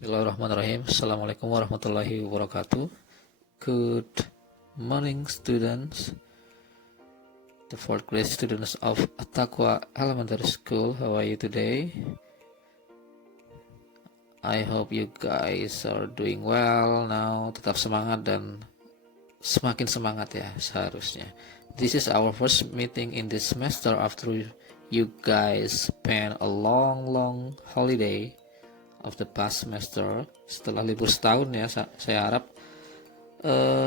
Bismillahirrahmanirrahim. Assalamualaikum warahmatullahi wabarakatuh. Good morning, students. The fourth grade students of Attaqwa Elementary School. How are you today? I hope you guys are doing well now. Tetap semangat dan semakin semangat ya seharusnya. This is our first meeting in this semester after you guys spend a long holiday of the past semester. Setelah libur setahun ya, saya harap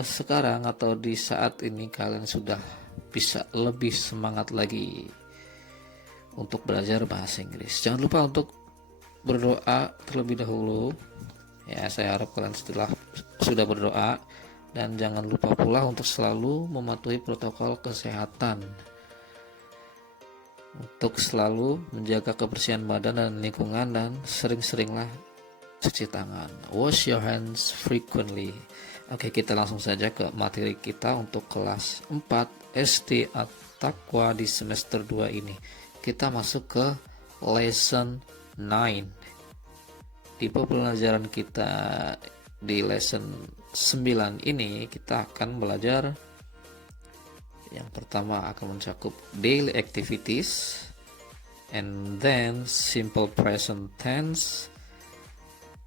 sekarang atau di saat ini kalian sudah bisa lebih semangat lagi untuk belajar bahasa Inggris. Jangan lupa untuk berdoa terlebih dahulu ya. Saya harap kalian sudah berdoa, dan jangan lupa pula untuk selalu mematuhi protokol kesehatan, untuk selalu menjaga kebersihan badan dan lingkungan, dan sering-seringlah cuci tangan. Wash your hands frequently. Oke, kita langsung saja ke materi kita untuk kelas 4 SD Attaqwa di semester 2 ini. Kita masuk ke lesson 9. Di pembelajaran kita di lesson 9 ini kita akan belajar. Yang pertama akan mencakup daily activities, and then simple present tense,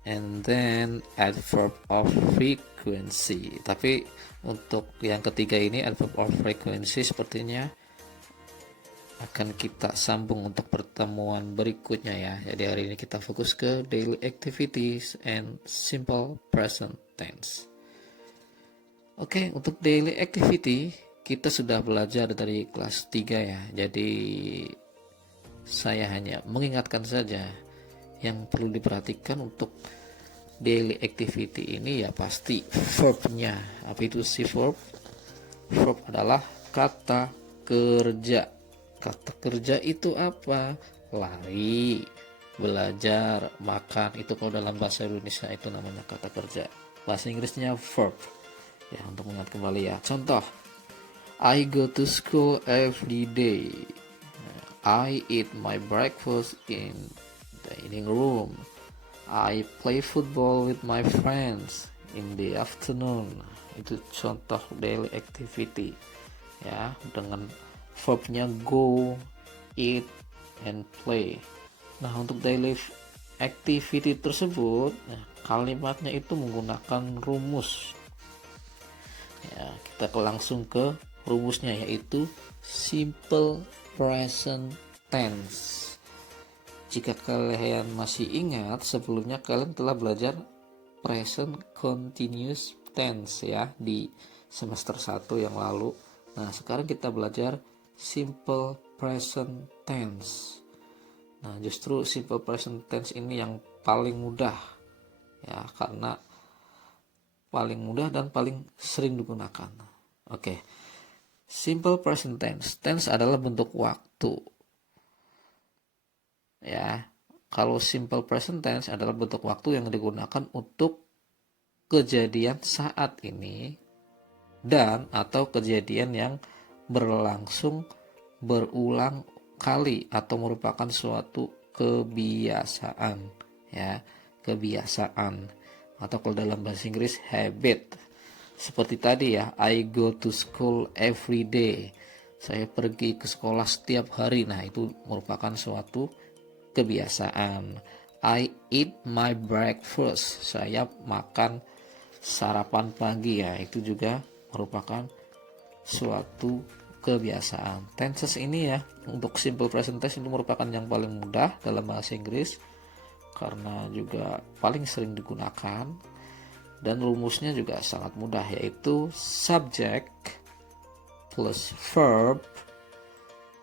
and then adverb of frequency. Tapi untuk yang ketiga ini, adverb of frequency, sepertinya akan kita sambung untuk pertemuan berikutnya ya. Jadi hari ini kita fokus ke daily activities and simple present tense. Oke, untuk daily activity kita sudah belajar dari kelas 3 ya. Jadi saya hanya mengingatkan saja yang perlu diperhatikan untuk daily activity ini ya pasti verbnya. Apa itu si verb? Verb adalah kata kerja. Kata kerja itu apa? Lari, belajar, makan. Itu kalau dalam bahasa Indonesia itu namanya kata kerja. Bahasa Inggrisnya verb. Ya, untuk mengingat kembali ya. Contoh, I go to school every day. I eat my breakfast in the eating room. I play football with my friends in the afternoon. Itu contoh daily activity ya, dengan verbnya go, eat, and play. Nah, untuk daily activity tersebut, kalimatnya itu menggunakan rumus ya. Kita langsung ke rumusnya, yaitu simple present tense. Jika kalian masih ingat, sebelumnya kalian telah belajar present continuous tense ya di semester 1 yang lalu. Nah, sekarang kita belajar simple present tense. Nah, justru simple present tense ini yang paling mudah ya, karena paling mudah dan paling sering digunakan. Oke. Simple present tense. Tense adalah bentuk waktu. Ya. Kalau simple present tense adalah bentuk waktu yang digunakan untuk kejadian saat ini dan atau kejadian yang berlangsung berulang kali atau merupakan suatu kebiasaan, ya, kebiasaan. Atau kalau dalam bahasa Inggris habit. Seperti tadi ya, I go to school every day. Saya pergi ke sekolah setiap hari. Nah, itu merupakan suatu kebiasaan. I eat my breakfast. Saya makan sarapan pagi ya. Itu juga merupakan suatu kebiasaan. Tenses ini ya, untuk simple present tense itu merupakan yang paling mudah dalam bahasa Inggris karena juga paling sering digunakan. Dan rumusnya juga sangat mudah, yaitu subject plus verb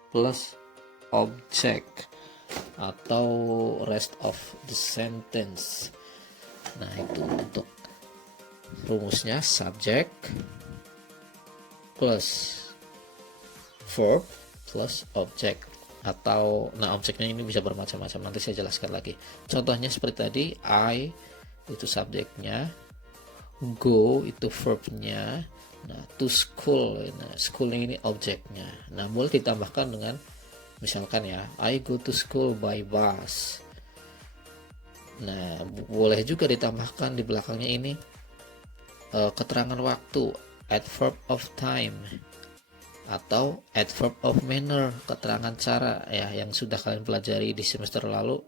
plus object atau rest of the sentence. Nah, itu untuk rumusnya subject plus verb plus object. Atau objeknya ini bisa bermacam-macam, nanti saya jelaskan lagi. Contohnya seperti tadi, I itu subjeknya, go itu verbnya, nah to school, nah schoolnya ini objeknya. Nah, boleh ditambahkan dengan misalkan ya, I go to school by bus. Nah, boleh juga ditambahkan di belakangnya ini keterangan waktu, adverb of time, atau adverb of manner, keterangan cara ya, yang sudah kalian pelajari di semester lalu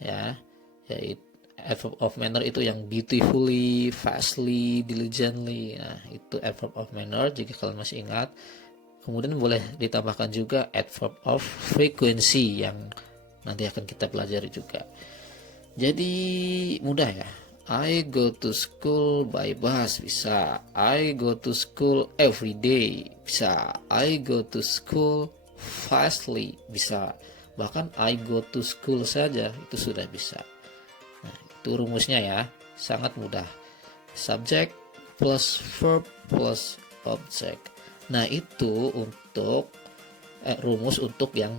ya. Yaitu adverb of manner itu yang beautifully, fastly, diligently. Nah, itu adverb of manner jika kalian masih ingat. Kemudian boleh ditambahkan juga adverb of frequency yang nanti akan kita pelajari juga. Jadi mudah ya. I go to school by bus bisa. I go to school every day bisa. I go to school fastly bisa. Bahkan I go to school saja itu sudah bisa. Nah, itu rumusnya ya. Sangat mudah. Subject plus verb plus object. Nah, itu untuk rumus untuk yang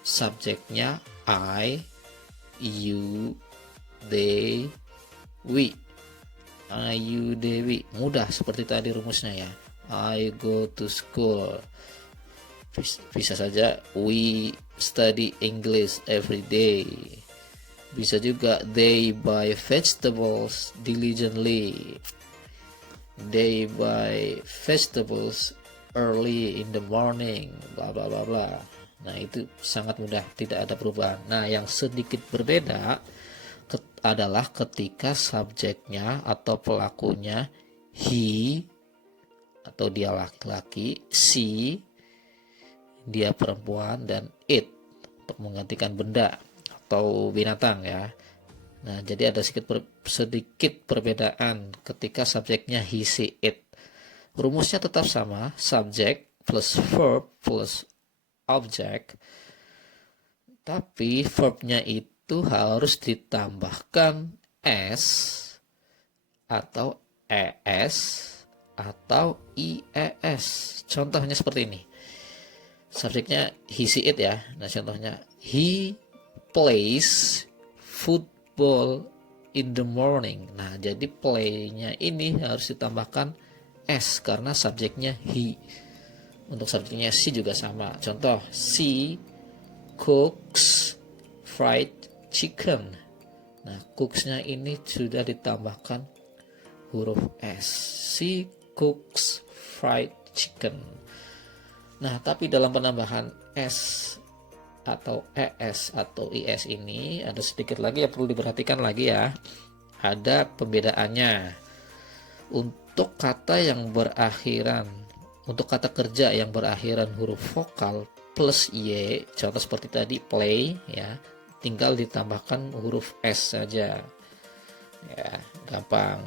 subjeknya I, you, they, we. I, you, they, we. Mudah seperti tadi rumusnya ya. I go to school. Bisa saja we study English every day. Bisa juga they buy vegetables diligently. They buy vegetables early in the morning, bla bla bla bla. Nah, itu sangat mudah, tidak ada perubahan. Nah, yang sedikit berbeda adalah ketika subjeknya atau pelakunya he atau dia laki-laki, she dia perempuan, dan it untuk menggantikan benda atau binatang ya. Nah, jadi ada sedikit perbedaan ketika subjeknya he, she, it. Rumusnya tetap sama, subject plus verb plus object, tapi verbnya itu harus ditambahkan s atau es atau ies. Contohnya seperti ini. Subjeknya he, she, it ya. Nah, contohnya he plays football in the morning. Nah, jadi play-nya ini harus ditambahkan s karena subjeknya he. Untuk subjeknya she juga sama. Contoh, she cooks fried chicken. Nah, cooks-nya ini sudah ditambahkan huruf s. She cooks fried chicken. Nah, tapi dalam penambahan s atau es atau is ini ada sedikit lagi yang perlu diperhatikan lagi ya. Ada pembedaannya. Untuk kata yang berakhiran, untuk kata kerja yang berakhiran huruf vokal plus y, contoh seperti tadi play ya, tinggal ditambahkan huruf s saja. Ya, gampang.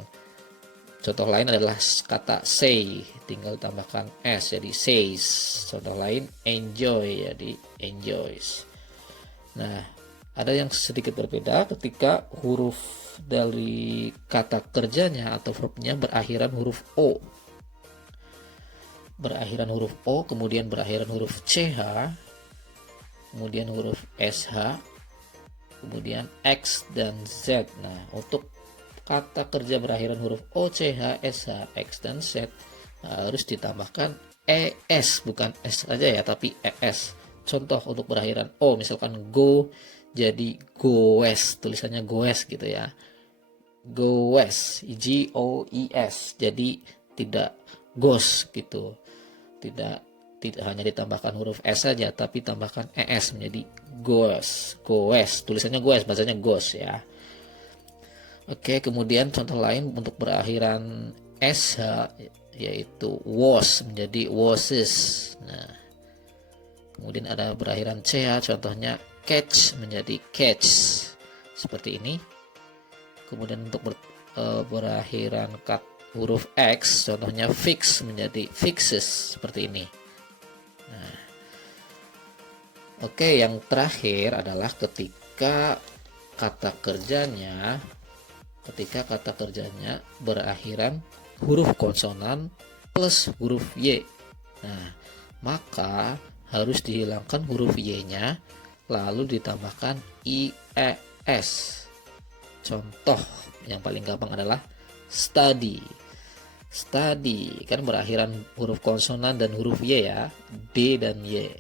Contoh lain adalah kata say, tinggal tambahkan s jadi says. Contoh lain enjoy, jadi enjoys. Nah, ada yang sedikit berbeda ketika huruf dari kata kerjanya atau verbnya berakhiran huruf o. Berakhiran huruf o, kemudian berakhiran huruf ch, kemudian huruf sh, kemudian x dan z. Nah, untuk kata kerja berakhiran huruf O, C, H, S, H, X, dan Z harus ditambahkan ES, bukan S aja ya, tapi ES. Contoh untuk berakhiran O, misalkan go, jadi goes, tulisannya goes gitu ya. Goes, G-O-E-S, jadi tidak goes gitu. Tidak hanya ditambahkan huruf S saja, tapi tambahkan ES menjadi goes, goes, tulisannya goes, bacanya goes ya. Oke, kemudian contoh lain untuk berakhiran sh yaitu was menjadi woses. Nah, kemudian ada berakhiran ch, contohnya catch menjadi catch seperti ini. Kemudian untuk berakhiran huruf x, contohnya fix menjadi fixes seperti ini. Nah, oke, yang terakhir adalah ketika kata kerjanya berakhiran huruf konsonan plus huruf y. Nah, maka harus dihilangkan huruf y-nya lalu ditambahkan ies. Contoh yang paling gampang adalah study. Study kan berakhiran huruf konsonan dan huruf y ya, d dan y.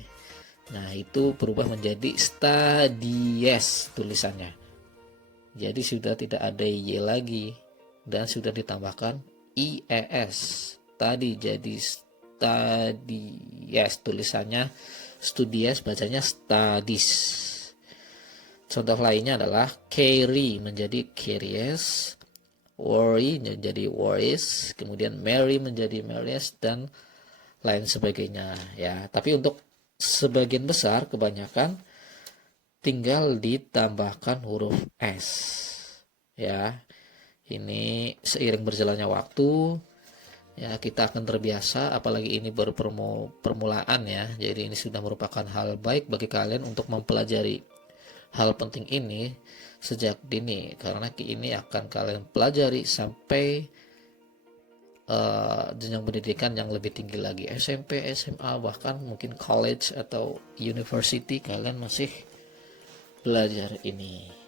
Nah, itu berubah menjadi studies tulisannya. Jadi sudah tidak ada y lagi dan sudah ditambahkan ies. Tadi jadi studies, tulisannya studies, bacanya studies. Contoh lainnya adalah carry menjadi carries, worry menjadi worries, kemudian marry menjadi marries, dan lain sebagainya ya. Tapi untuk sebagian besar, kebanyakan tinggal ditambahkan huruf S ya. Ini seiring berjalannya waktu ya, kita akan terbiasa, apalagi ini baru permulaan ya. Jadi ini sudah merupakan hal baik bagi kalian untuk mempelajari hal penting ini sejak dini, karena ini akan kalian pelajari sampai jenjang pendidikan yang lebih tinggi lagi, SMP, SMA, bahkan mungkin college atau university, kalian masih belajar ini.